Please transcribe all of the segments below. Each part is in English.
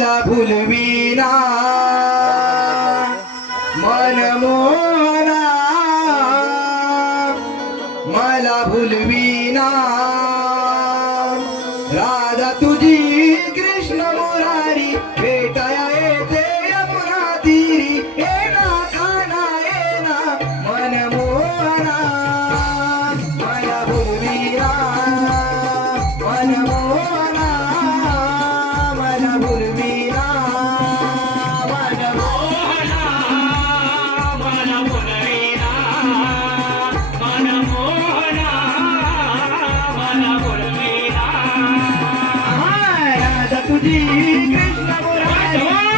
মালা ভুলবি না মনমোনা মালা ভুলবি না ગુરુજી કૃષ્ણ. બોલાય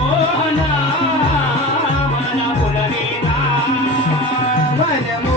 Olha,